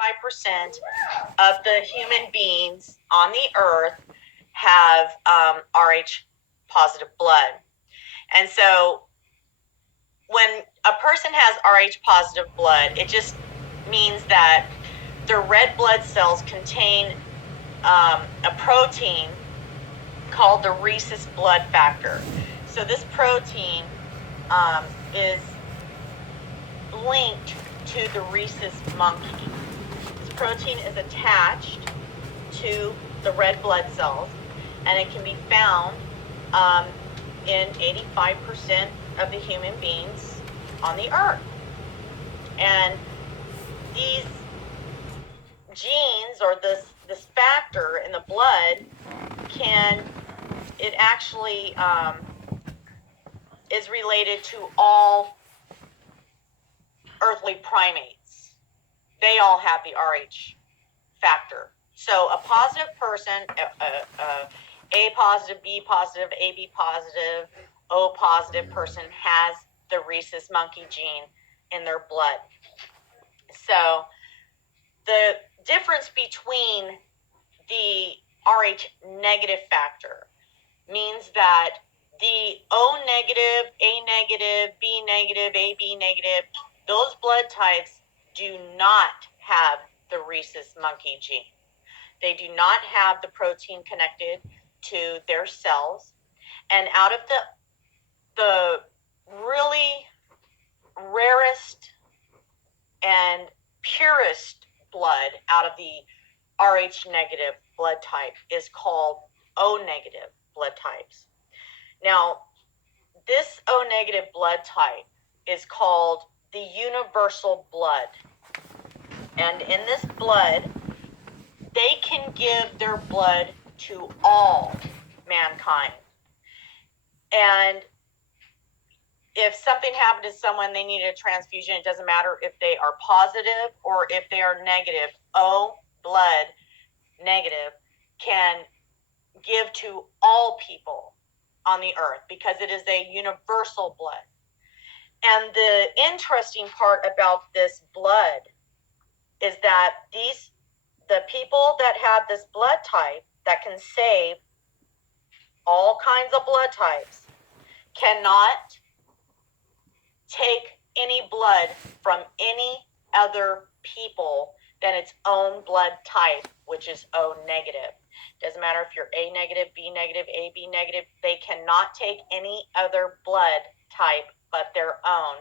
85% of the human beings on the earth have Rh positive blood. And so when a person has Rh positive blood, it just means that their red blood cells contain a protein called the rhesus blood factor. So this protein is linked to the rhesus monkey. This protein is attached to the red blood cells, and it can be found in 85% of the human beings on the earth. And these genes, or this factor in the blood, it actually is related to all earthly primates. They all have the Rh factor. So a positive person, A positive, B positive, AB positive, O positive person has the rhesus monkey gene in their blood. So the difference between the Rh negative factor means that the O negative, A negative, B negative, AB negative, those blood types do not have the rhesus monkey gene. They do not have the protein connected to their cells. And out of the really rarest and purest blood out of the Rh negative blood type is called O negative blood types. Now, this O negative blood type is called the universal blood. And in this blood, they can give their blood to all mankind. And if something happened to someone, they needed a transfusion, it doesn't matter if they are positive or if they are negative. O blood negative can give to all people on the earth because it is a universal blood. And the interesting part about this blood is that the people that have this blood type that can save all kinds of blood types cannot take any blood from any other people than its own blood type, which is O negative. Doesn't matter if you're A negative, B negative, AB negative, they cannot take any other blood type but their own.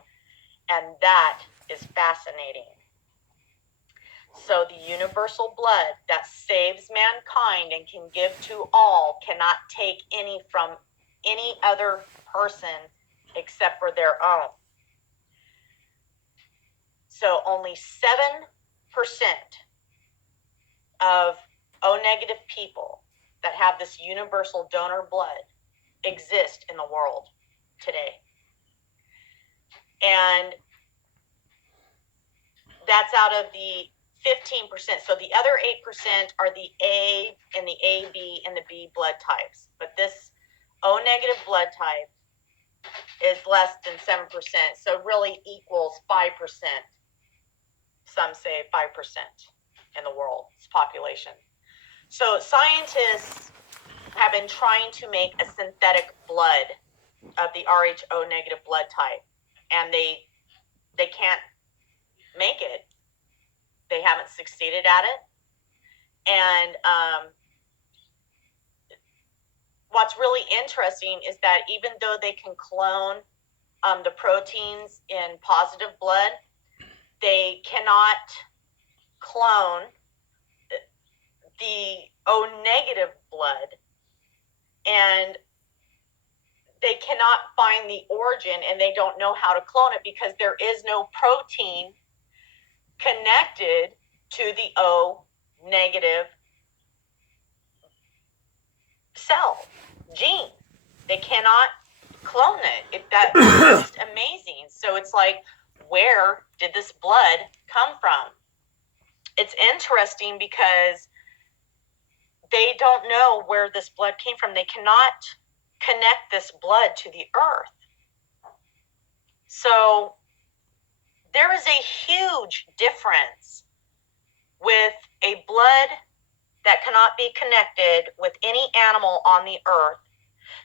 And that is fascinating. So the universal blood that saves mankind and can give to all cannot take any from any other person except for their own. So only 7% of O negative people that have this universal donor blood exist in the world today. And that's out of the 15%. So the other 8% are the A and the AB and the B blood types. But this O negative blood type is less than 7%. So really equals 5%. Some say 5% in the world's population. So scientists have been trying to make a synthetic blood of the Rh-O negative blood type, and they can't make it. They haven't succeeded at it. And what's really interesting is that even though they can clone the proteins in positive blood, they cannot clone the O negative blood, and they cannot find the origin, and they don't know how to clone it because there is no protein connected to the O negative cell gene. They cannot clone it. That's just amazing. So it's like, where did this blood come from? It's interesting because they don't know where this blood came from. They cannot connect this blood to the earth. So there is a huge difference blood that cannot be connected with any animal on the earth.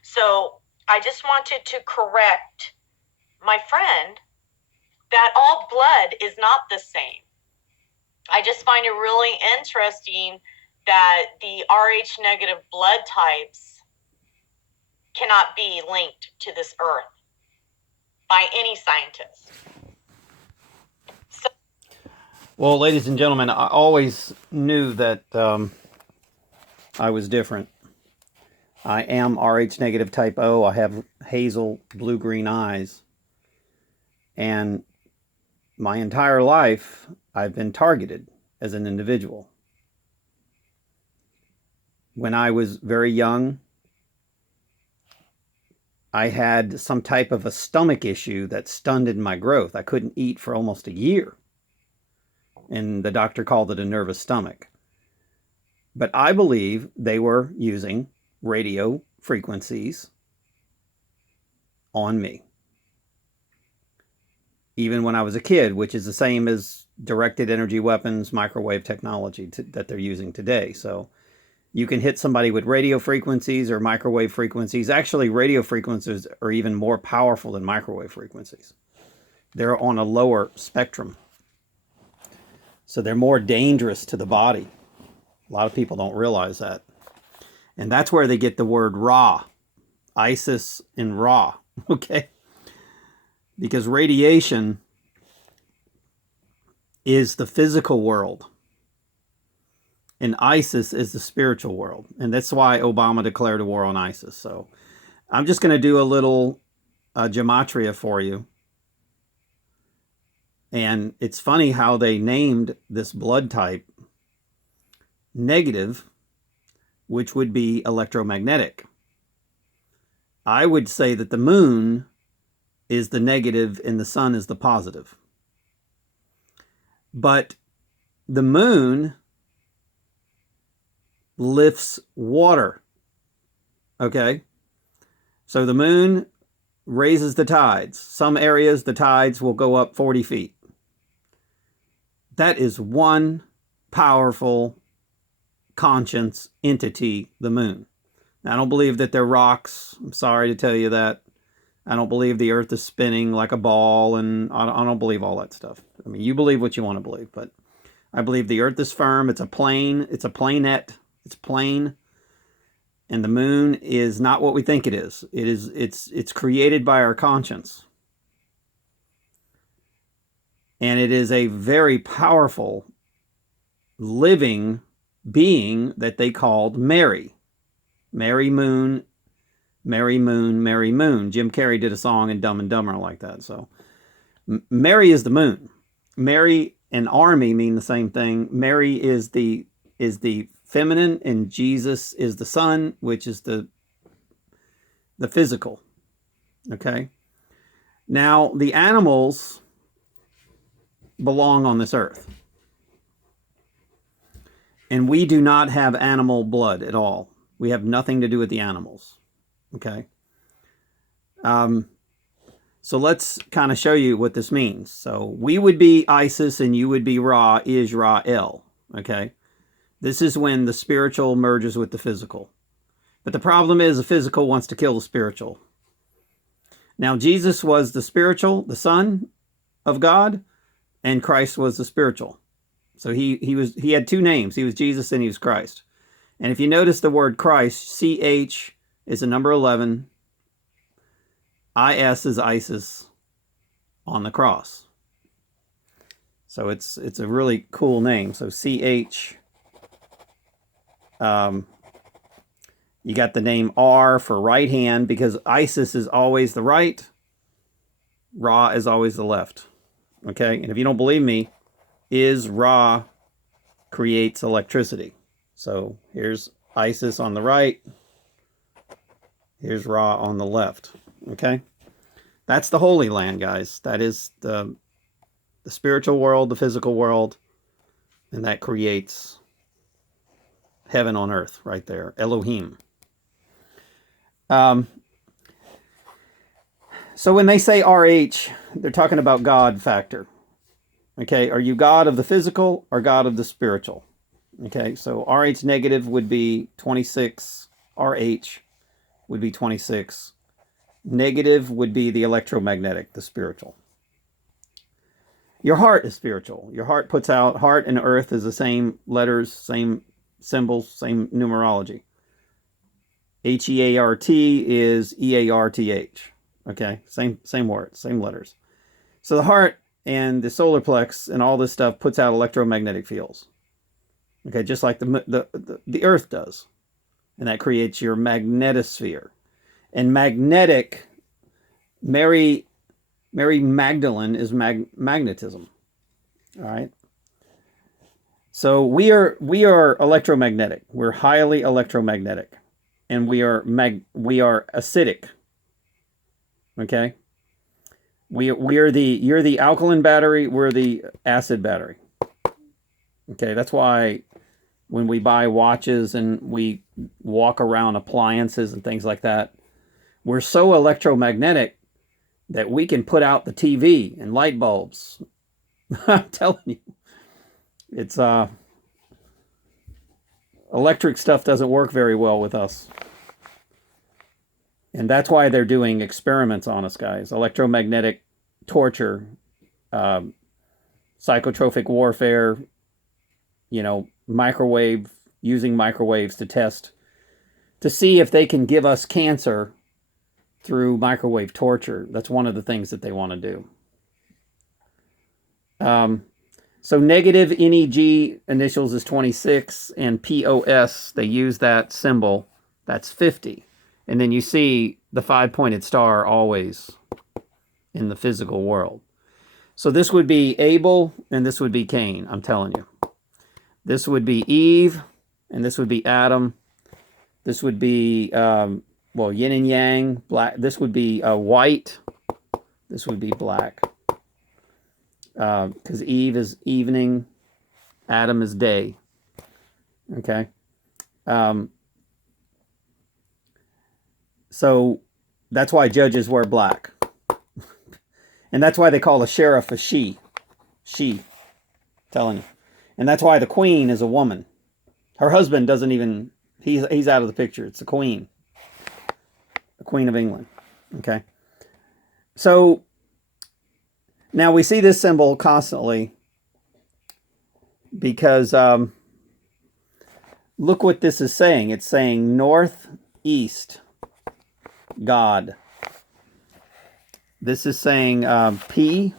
So I just wanted to correct my friend that all blood is not the same. I just find it really interesting that the Rh negative blood types cannot be linked to this earth by any scientist. So, well, ladies and gentlemen, I always knew that I was different. I am Rh negative type O. I have hazel blue-green eyes. And my entire life, I've been targeted as an individual. When I was very young, I had some type of a stomach issue that stunted my growth. I couldn't eat for almost a year. And the doctor called it a nervous stomach. But I believe they were using radio frequencies on me. Even when I was a kid, which is the same as directed energy weapons, microwave technology that they're using today. So you can hit somebody with radio frequencies or microwave frequencies. Actually, radio frequencies are even more powerful than microwave frequencies. They're on a lower spectrum. So they're more dangerous to the body. A lot of people don't realize that. And that's where they get the word Ra, Isis and Ra, okay? Because radiation is the physical world. And ISIS is the spiritual world. And that's why Obama declared a war on ISIS. So I'm just going to do a little gematria for you. And it's funny how they named this blood type negative, which would be electromagnetic. I would say that the moon is the negative and the sun is the positive. But the moon lifts water. Okay? So the moon raises the tides. Some areas, the tides will go up 40 feet. That is one powerful conscience entity, the moon. Now, I don't believe that they're rocks. I'm sorry to tell you that. I don't believe the earth is spinning like a ball, and I don't believe all that stuff. I mean, you believe what you want to believe, but I believe the earth is firm. It's a plane. It's a planet. It's plane. And the moon is not what we think it is. It's created by our conscience. And it is a very powerful living being that they called Mary. Mary Moon, Mary Moon, Mary Moon. Jim Carrey did a song in Dumb and Dumber like that. So Mary is the moon. Mary and army mean the same thing. Mary is the feminine, and Jesus is the sun, which is the physical. Okay? Now, the animals belong on this earth. And we do not have animal blood at all. We have nothing to do with the animals. Okay? So let's kind of show you what this means. So we would be Isis and you would be Ra, Israel. Okay? This is when the spiritual merges with the physical. But the problem is the physical wants to kill the spiritual. Now, Jesus was the spiritual, the Son of God, and Christ was the spiritual. So he had two names. He was Jesus and he was Christ. And if you notice the word Christ, CH is a number 11. IS is Isis on the cross. So it's a really cool name. So CH, you got the name R for right hand because Isis is always the right. Ra is always the left. Okay? And if you don't believe me, Ra creates electricity. So here's Isis on the right. Here's Ra on the left. Okay? That's the Holy Land, guys. That is the spiritual world, the physical world, and that creates heaven on earth right there. Elohim. So when they say RH, they're talking about God factor. Okay, are you God of the physical or God of the spiritual? Okay, so Rh negative would be 26, Rh would be 26. Negative would be the electromagnetic, the spiritual. Your heart is spiritual. Your heart puts out, heart and earth is the same letters, same symbols, same numerology. HEART is EARTH. Okay, same words, same letters. So the heart and the solar plex and all this stuff puts out electromagnetic fields. Okay, just like the earth does. And that creates your magnetosphere. And magnetic, Mary Magdalene is magnetism. All right. So we are electromagnetic. We're highly electromagnetic, and we are acidic. Okay. You're the alkaline battery. We're the acid battery. Okay. That's why when we buy watches and we walk around appliances and things like that, we're so electromagnetic that we can put out the TV and light bulbs. I'm telling you, it's electric stuff doesn't work very well with us. And that's why they're doing experiments on us, guys. Electromagnetic torture, psychotropic warfare, using microwaves to test, to see if they can give us cancer through microwave torture. That's one of the things that they want to do. So negative NEG initials is 26, and POS, they use that symbol, that's 50. And then you see the 5-pointed star always in the physical world. So this would be Abel, and this would be Cain, I'm telling you. This would be Eve, and this would be Adam. This would be, yin and yang, black. This would be white. This would be black. Because Eve is evening, Adam is day. Okay. So that's why judges wear black. And that's why they call a sheriff a she. She. Telling you. And that's why the queen is a woman. Her husband doesn't even, he's out of the picture. It's the queen. The Queen of England. Okay. So now we see this symbol constantly because look what this is saying. It's saying northeast, God. This is saying P.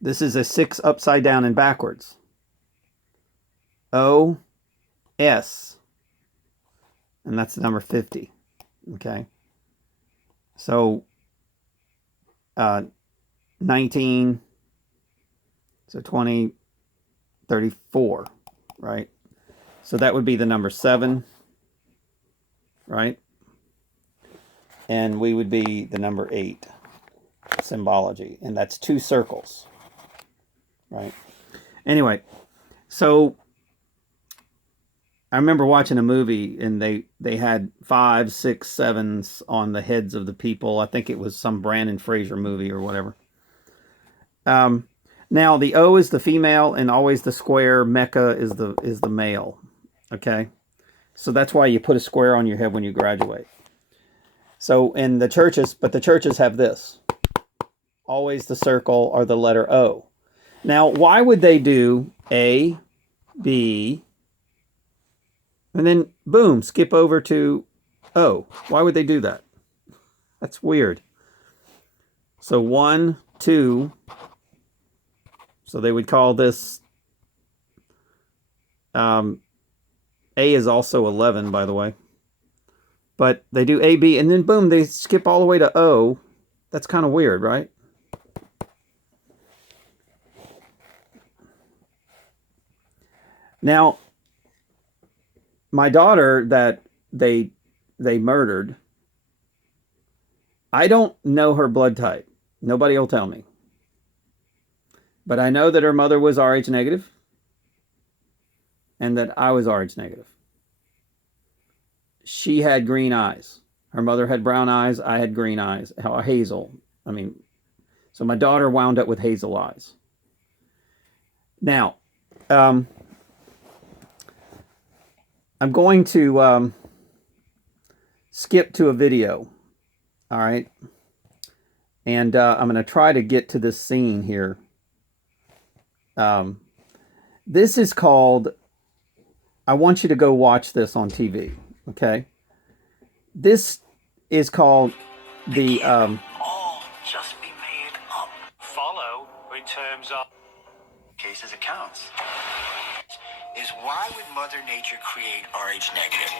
This is a 6 upside down and backwards. O, S. And that's the number 50. Okay. So 19, so 20, 34, right? So that would be the number 7, right? And we would be the number 8, symbology. And that's 2 circles, right? Anyway, so I remember watching a movie and they had 5, 6, 7s on the heads of the people. I think it was some Brandon Fraser movie or whatever. Now the O is the female and always the square. Mecca is the male. Okay, so that's why you put a square on your head when you graduate. So in the churches, but the churches have this. Always the circle or the letter O. Now, why would they do A, B, and then boom, skip over to O? Why would they do that? That's weird. So 1, 2. So they would call this A is also 11, by the way. But they do A, B, and then boom, they skip all the way to O. That's kind of weird, right? Now, my daughter that they murdered, I don't know her blood type. Nobody will tell me. But I know that her mother was Rh negative and that I was Rh negative. She had green eyes. Her mother had brown eyes. I had green eyes. Hazel. So my daughter wound up with hazel eyes. Now, I'm going to skip to a video. All right. And I'm going to try to get to this scene here. This is called, I want you to go watch this on TV. Okay. This is called the all just be made up. Follow in terms of cases accounts. Is why would Mother Nature create Rh negative?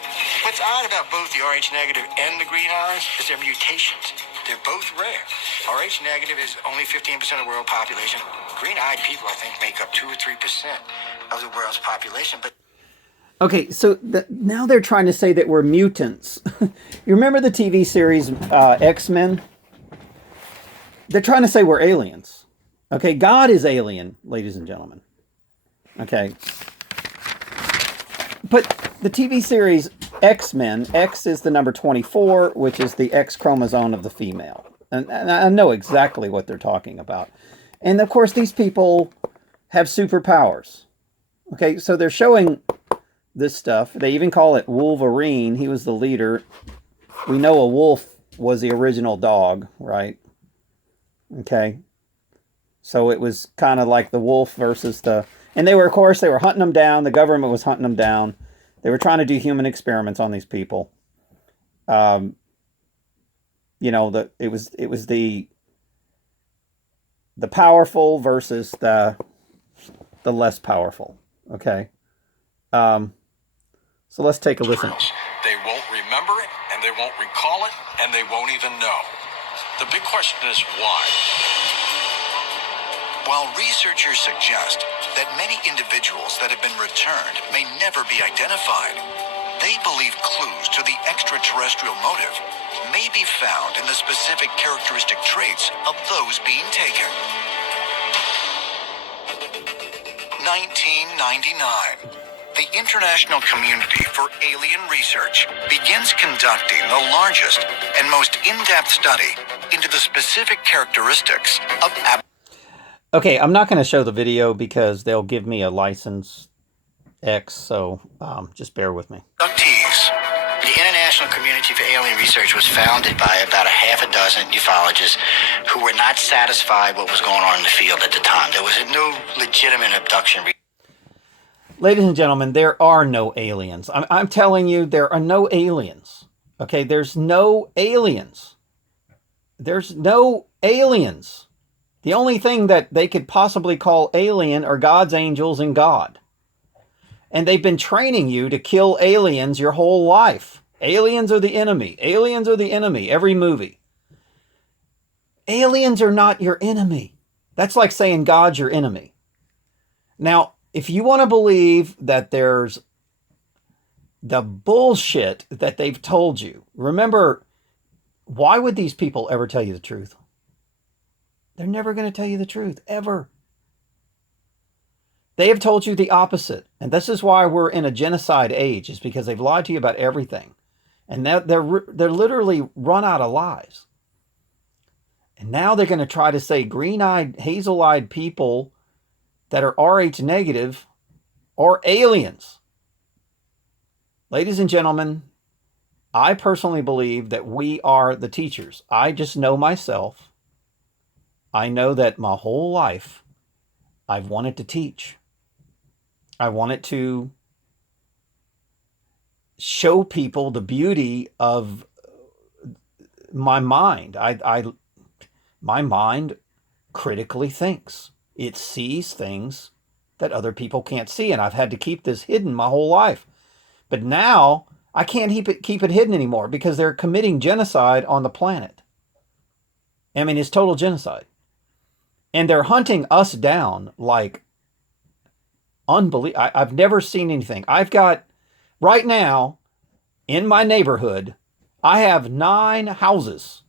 What's odd about both the Rh negative and the green eyes is their mutations. They're both rare. Rh negative is only 15% of the world population. Green-eyed people, I think, make up 2 or 3% of the world's population. But okay, so now they're trying to say that we're mutants. You remember the TV series X-Men? They're trying to say we're aliens. Okay, God is alien, ladies and gentlemen. Okay. But the TV series X-Men, X is the number 24, which is the X chromosome of the female. And I know exactly what they're talking about. And of course, these people have superpowers. Okay, so they're showing this stuff. They even call it Wolverine. He was the leader. We know a wolf was the original dog, right? Okay. So it was kind of like the wolf versus the... And they were, of course, they were hunting them down. The government was hunting them down. They were trying to do human experiments on these people. You know, it was the powerful versus the less powerful. Okay. So let's take a listen. They won't remember it, and they won't recall it, and they won't even know. The big question is why? while researchers suggest that many individuals that have been returned may never be identified, they believe clues to the extraterrestrial motive may be found in the specific characteristic traits of those being taken. 1999. The International Community for Alien Research begins conducting the largest and most in-depth study into the specific characteristics of Okay, I'm not going to show the video because they'll give me a license X, so just bear with me. abductees. The International Community for Alien Research was founded by about a half a dozen ufologists who were not satisfied what was going on in the field at the time. There was no legitimate abduction. Ladies and gentlemen, there are no aliens. I'm telling you, there are no aliens. Okay, there's no aliens. There's no aliens. The only thing that they could possibly call alien are God's angels and God. And they've been training you to kill aliens your whole life. Aliens are the enemy. Aliens are the enemy. Every movie. Aliens are not your enemy. That's like saying God's your enemy. Now, if you want to believe that there's the bullshit that they've told you, remember, why would these people ever tell you the truth? They're never going to tell you the truth, ever. They have told you the opposite. And this is why we're in a genocide age, is because they've lied to you about everything. And they're literally run out of lies. And now they're going to try to say green-eyed, hazel-eyed people that are Rh negative are aliens. Ladies and gentlemen, I personally believe that we are the teachers. I just know myself. I know that my whole life I've wanted to teach. I wanted to show people the beauty of my mind. My mind critically thinks. It sees things that other people can't see, and I've had to keep this hidden my whole life. But now I can't keep it hidden anymore because they're committing genocide on the planet. I mean, it's total genocide. And they're hunting us down like unbelievable. I've never seen anything. I've got, right now, in my neighborhood, I have 9 houses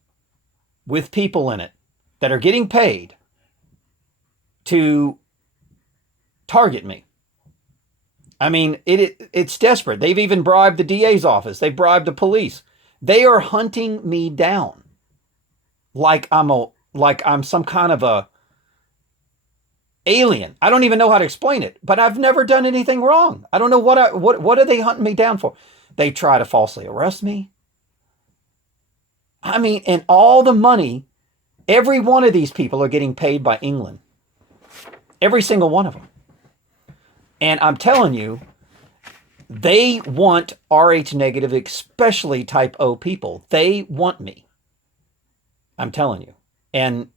with people in it that are getting paid to target me. I mean, it's desperate. They've even bribed the DA's office. They've bribed the police. They are hunting me down like I'm some kind of a alien. I don't even know how to explain it, but I've never done anything wrong. I don't know what are they hunting me down for? They try to falsely arrest me. I mean, and all the money, every one of these people are getting paid by England. Every single one of them. And I'm telling you, they want RH negative, especially type O people. They want me. I'm telling you. And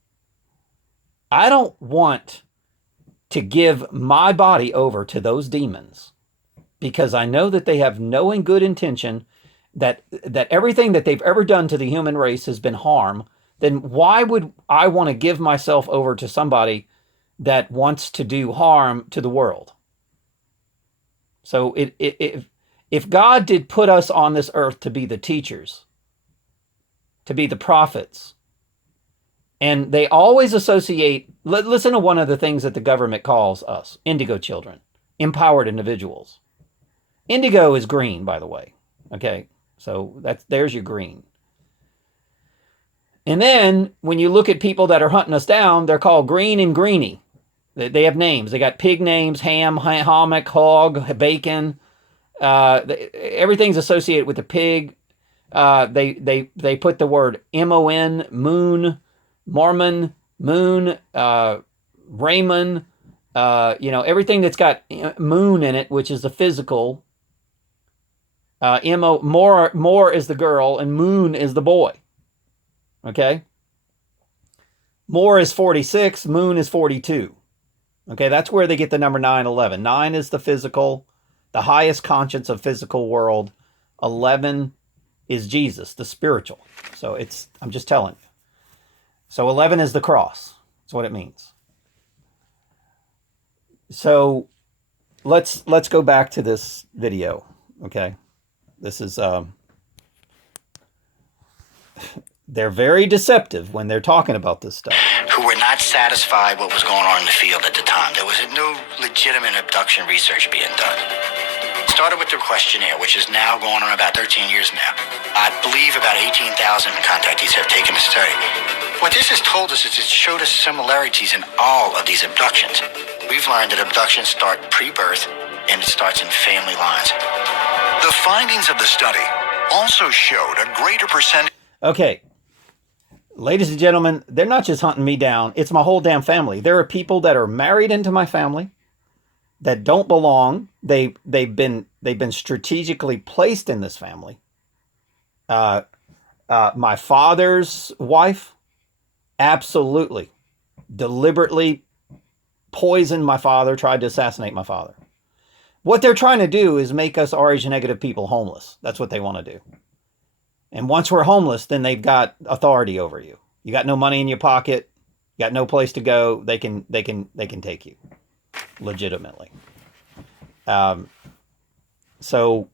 I don't want to give my body over to those demons, because I know that they have no good intention, that everything that they've ever done to the human race has been harm. Then why would I want to give myself over to somebody that wants to do harm to the world? So if God did put us on this earth to be the teachers, to be the prophets, and they always associate, listen to one of the things that the government calls us, indigo children, empowered individuals. Indigo is green, by the way. Okay, so there's your green. And then when you look at people that are hunting us down, they're called green and greeny. They have names. They got pig names: ham, hommock, hog, bacon. Everything's associated with the pig. They put the word MON, moon, Mormon, moon, Raymond, everything that's got moon in it, which is the physical. More is the girl, and moon is the boy. Okay? More is 46, moon is 42. Okay, that's where they get the number 911. 9 is the physical, the highest conscience of physical world. 11 is Jesus, the spiritual. So I'm just telling you. So 11 is the cross. That's what it means. So let's go back to this video. Okay. This is, they're very deceptive when they're talking about this stuff. Who were not satisfied what was going on in the field at the time. There was no legitimate abduction research being done. Started with the questionnaire, which is now going on about 13 years now. I believe about 18,000 contactees have taken the study. What this has told us is it showed us similarities in all of these abductions. We've learned that abductions start pre-birth and it starts in family lines. The findings of the study also showed a greater percentage. Okay. Ladies and gentlemen, they're not just hunting me down. It's my whole damn family. There are people that are married into my family that don't belong. They've been strategically placed in this family. My father's wife absolutely deliberately poisoned my father, tried to assassinate my father. What they're trying to do is make us RH negative people homeless. That's what they want to do. And once we're homeless, then they've got authority over you. You got no money in your pocket, you got no place to go. They can take you legitimately. So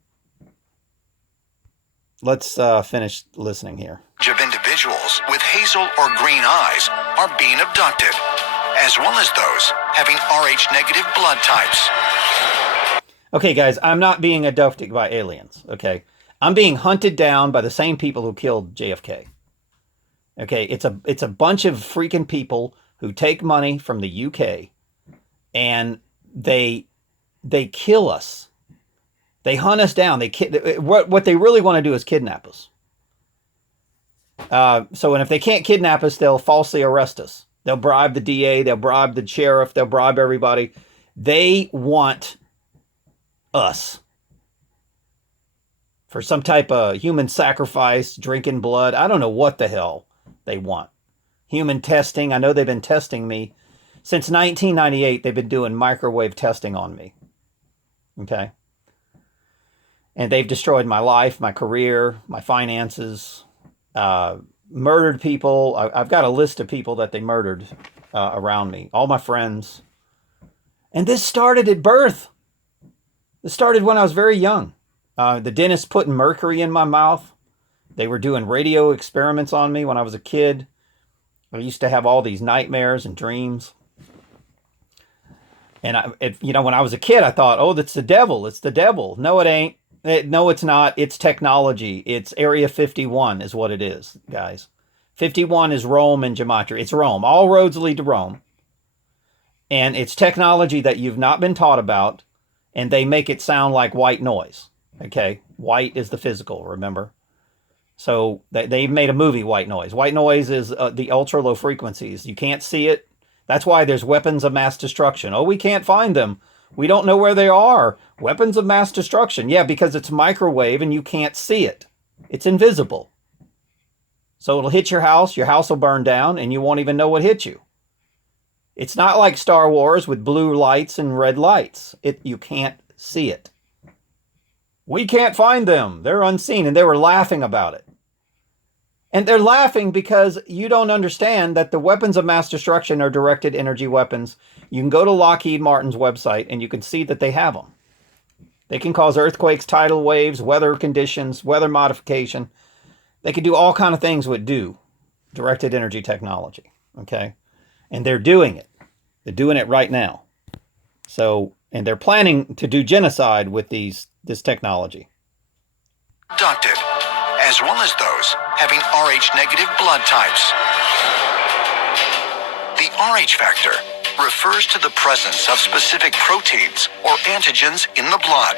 let's finish listening here. Of individuals with hazel or green eyes are being abducted, as well as those having Rh negative blood types. Okay, guys, I'm not being abducted by aliens. Okay, I'm being hunted down by the same people who killed JFK. Okay, it's a bunch of freaking people who take money from the UK, and they kill us. They hunt us down. What they really want to do is kidnap us. And if they can't kidnap us, they'll falsely arrest us. They'll bribe the DA. They'll bribe the sheriff. They'll bribe everybody. They want us for some type of human sacrifice, drinking blood. I don't know what the hell they want. Human testing. I know they've been testing me. Since 1998, they've been doing microwave testing on me. Okay? And they've destroyed my life, my career, my finances, murdered people. I've got a list of people that they murdered around me. All my friends. And this started at birth. This started when I was very young. The dentist putting mercury in my mouth. They were doing radio experiments on me when I was a kid. I used to have all these nightmares and dreams. And when I was a kid, I thought, oh, that's the devil. It's the devil. No, it ain't. No, it's not. It's technology. It's Area 51 is what it is, guys. 51 is Rome and gematria. It's Rome. All roads lead to Rome. And it's technology that you've not been taught about, and they make it sound like white noise. Okay? White is the physical, remember? So they've made a movie, White Noise. White noise is the ultra low frequencies. You can't see it. That's why there's weapons of mass destruction. Oh, we can't find them. We don't know where they are. Weapons of mass destruction. Yeah, because it's microwave and you can't see it. It's invisible. So it'll hit your house will burn down, and you won't even know what hit you. It's not like Star Wars with blue lights and red lights. You can't see it. We can't find them. They're unseen. And they were laughing about it. And they're laughing because you don't understand that the weapons of mass destruction are directed energy weapons. You can go to Lockheed Martin's website and you can see that they have them. They can cause earthquakes, tidal waves, weather conditions, weather modification. They can do all kinds of things with directed energy technology. Okay? And they're doing it. They're doing it right now. So, and they're planning to do genocide with this technology. Abducted, as well as those having Rh negative blood types. The Rh factor refers to the presence of specific proteins or antigens in the blood.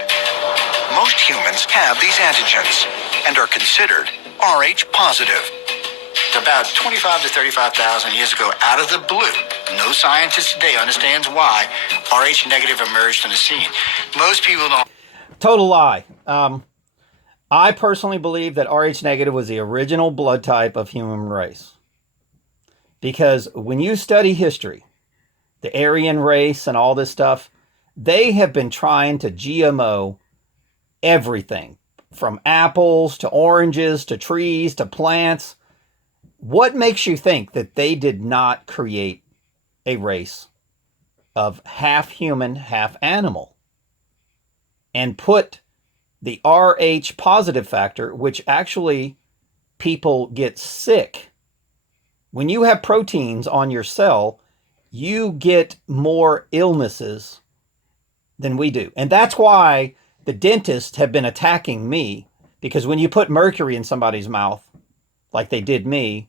Most humans have these antigens and are considered Rh positive. About 25 to 35,000 years ago, out of the blue, no scientist today understands why Rh negative emerged on the scene. Most people don't. Total lie. I personally believe that Rh negative was the original blood type of human race. Because when you study history, the Aryan race and all this stuff, they have been trying to GMO everything, from apples to oranges to trees to plants. What makes you think that they did not create a race of half human, half animal, and put the Rh positive factor, which actually people get sick? When you have proteins on your cell, you get more illnesses than we do. And that's why the dentists have been attacking me, because when you put mercury in somebody's mouth, like they did me,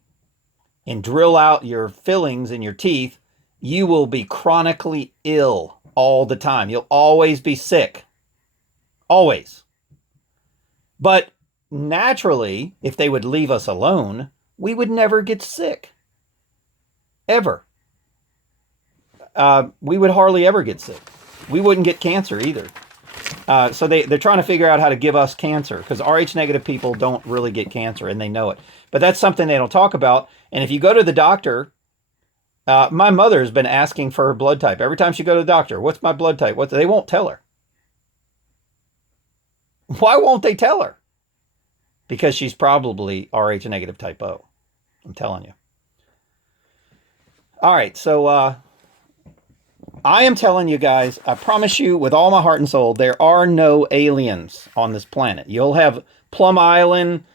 and drill out your fillings in your teeth, you will be chronically ill all the time. You'll always be sick. Always. But naturally, if they would leave us alone, we would never get sick. Ever. We would hardly ever get sick. We wouldn't get cancer either. So they're trying to figure out how to give us cancer, because Rh negative people don't really get cancer, and they know it. But that's something they don't talk about. And if you go to the doctor, my mother's been asking for her blood type. Every time she go to the doctor, what's my blood type? They won't tell her. Why won't they tell her? Because she's probably Rh negative type O. I'm telling you. All right, so I am telling you guys, I promise you with all my heart and soul, there are no aliens on this planet. You'll have Plum Island,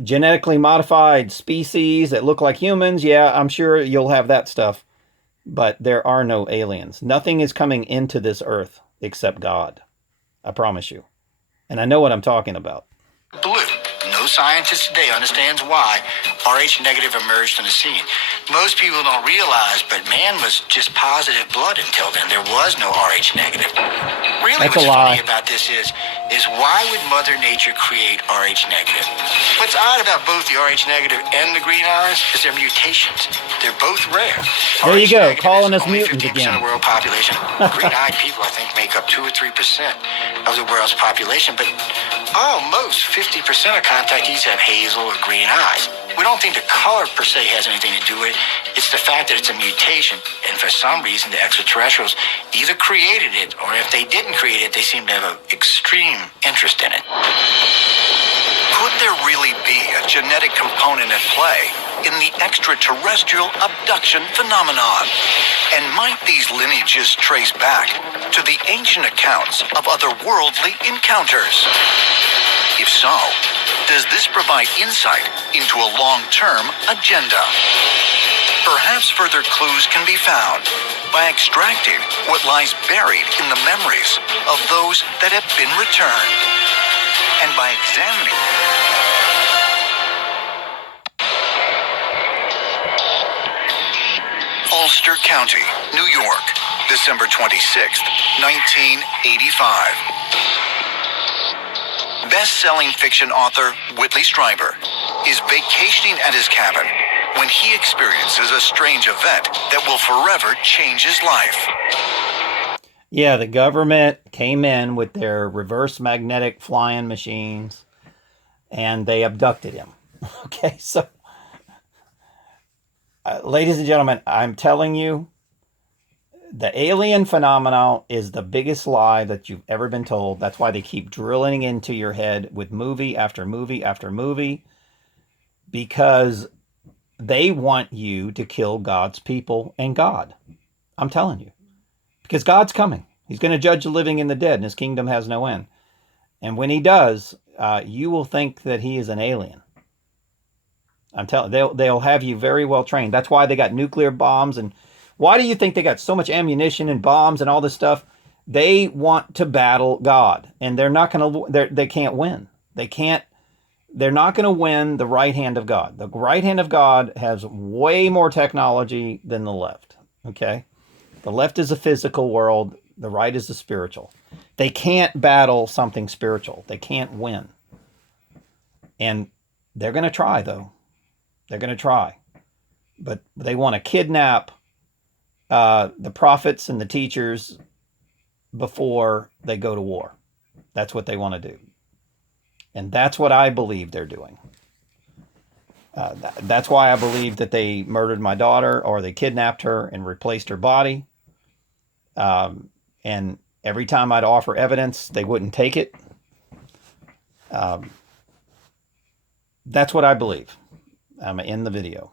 genetically modified species that look like humans. Yeah, I'm sure you'll have that stuff. But there are no aliens. Nothing is coming into this earth except God. I promise you. And I know what I'm talking about. Blue. No scientist today understands why Rh negative emerged on the scene. Most people don't realize, but man was just positive blood until then. There was no Rh negative. Really, That's what's a lie. funny about this is why would Mother Nature create Rh negative? What's odd about both the Rh negative and the green eyes is their mutations. They're both rare. There you Rh go, negative calling is us only mutants 15% again. of the world population. Green-eyed people, I think, make up 2 or 3% of the world's population, but almost 50% of contactees have hazel or green eyes. We don't think the color per se has anything to do with it. It's the fact that it's a mutation, and for some reason the extraterrestrials either created it, or if they didn't create it, they seem to have an extreme interest in it. Could there really be a genetic component at play in the extraterrestrial abduction phenomenon? And might these lineages trace back to the ancient accounts of otherworldly encounters? If so, does this provide insight into a long-term agenda? Perhaps further clues can be found by extracting what lies buried in the memories of those that have been returned, and by examining all Westchester County, New York, December 26th, 1985. Best-selling fiction author Whitley Strieber is vacationing at his cabin when he experiences a strange event that will forever change his life. Yeah, the government came in with their reverse magnetic flying machines and they abducted him. Okay, so ladies and gentlemen, I'm telling you, the alien phenomenon is the biggest lie that you've ever been told. That's why they keep drilling into your head with movie after movie after movie, because they want you to kill God's people and God. I'm telling you. Because God's coming. He's going to judge the living and the dead, and his kingdom has no end. And when he does, you will think that he is an alien. I'm telling you, they'll have you very well trained. That's why they got nuclear bombs. And why do you think they got so much ammunition and bombs and all this stuff? They want to battle God, and they're not going to. They can't win. They can't. They're not going to win the right hand of God. The right hand of God has way more technology than the left. Okay, the left is a physical world. The right is the spiritual. They can't battle something spiritual. They can't win. And they're going to try, though. They're going to try. But they want to kidnap the prophets and the teachers before they go to war. That's what they want to do. And that's what I believe they're doing. That's why I believe that they murdered my daughter, or they kidnapped her and replaced her body. And every time I'd offer evidence, they wouldn't take it. That's what I believe. I'm in the video.